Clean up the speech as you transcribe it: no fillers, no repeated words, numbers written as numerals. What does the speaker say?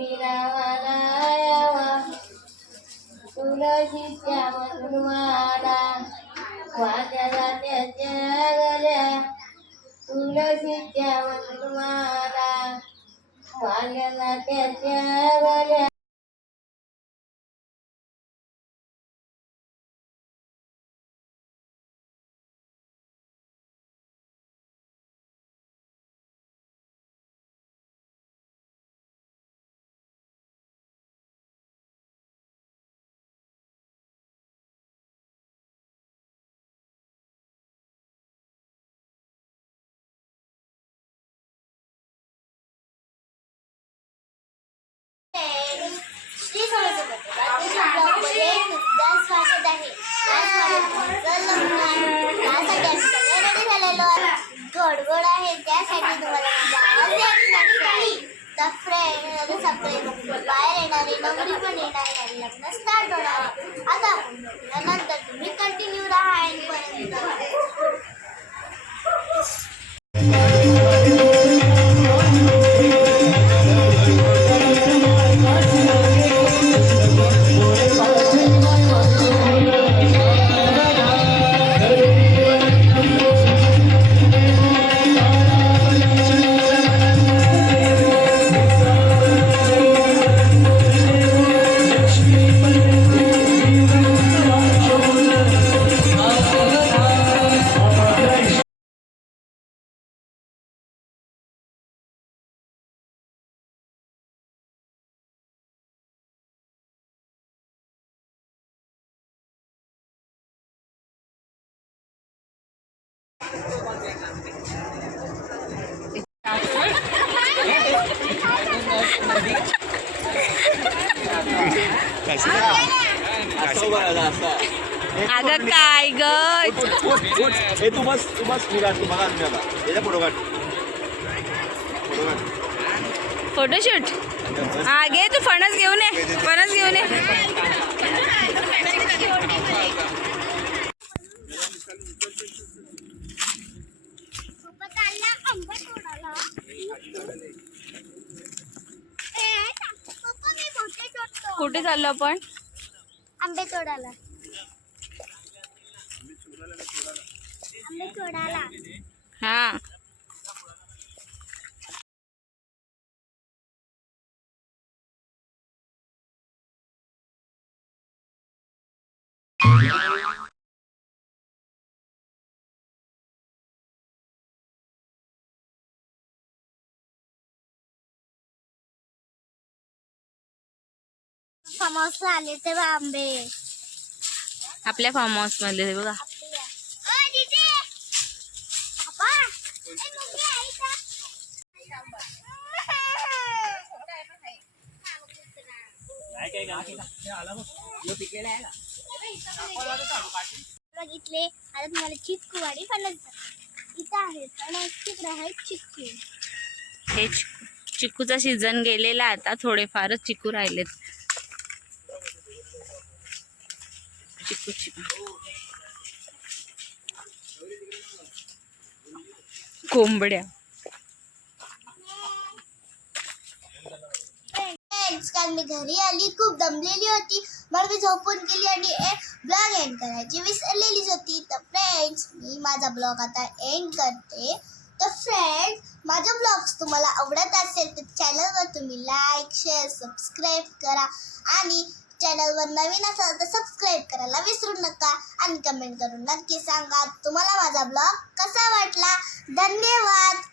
गणपती रावाला यावा तुळशीच्या वनमाला माझ्या जात्याच्या गल्या तुळशीच्या वनमाला माझ्या जात्याच्या गल्या श्री स्वामी ब्लॉगमध्ये तुमचं स्वागत आहे. रेडी झालेलो गोड आहे त्यासाठी तुम्हाला तर फ्रेंड सगळे बाहेर येणारे नवरी पण येणार आणि लग्न स्टार्ट होणार. आता नंतर तुम्ही कंटिन्यू राहा पर्यंत. अगं काय ग तू बस मी काढतो बघा याचा फोटो काढ फोटोशूट आगे तू फणस घेऊन ये कुठे चाललो आपण? आंबे तोडायला. हा फार्म हाऊसला आले तेव्हा आंबे आपल्या फार्म हाऊस मध्ये बघा. बघितले आता तुम्हाला चिक्कूवाडी फणस इथं आहे फणस चिकू आहे चिक्कू. हे चिकूचा सीझन गेलेला आता थोडेफारच चिकू राहिलेत. चिकू कोंबड्या काल मी घरी आली खूप दमलेली होती म्हणून मी झोपून गेली आणि ब्लॉग एंड करायची विसरलेलीच होती. तर फ्रेंड्स मी माझा ब्लॉग आता एंड करते. तर फ्रेंड्स माझा ब्लॉग्स तुम्हाला आवडत असेल तर चॅनलवर तुम्ही लाईक शेअर सबस्क्राईब करा आणि चॅनलवर नवीन असाल तर सबस्क्राईब करायला विसरू नका आणि कमेंट करून नक्की सांगा तुम्हाला माझा ब्लॉग कसा वाटला. धन्यवाद.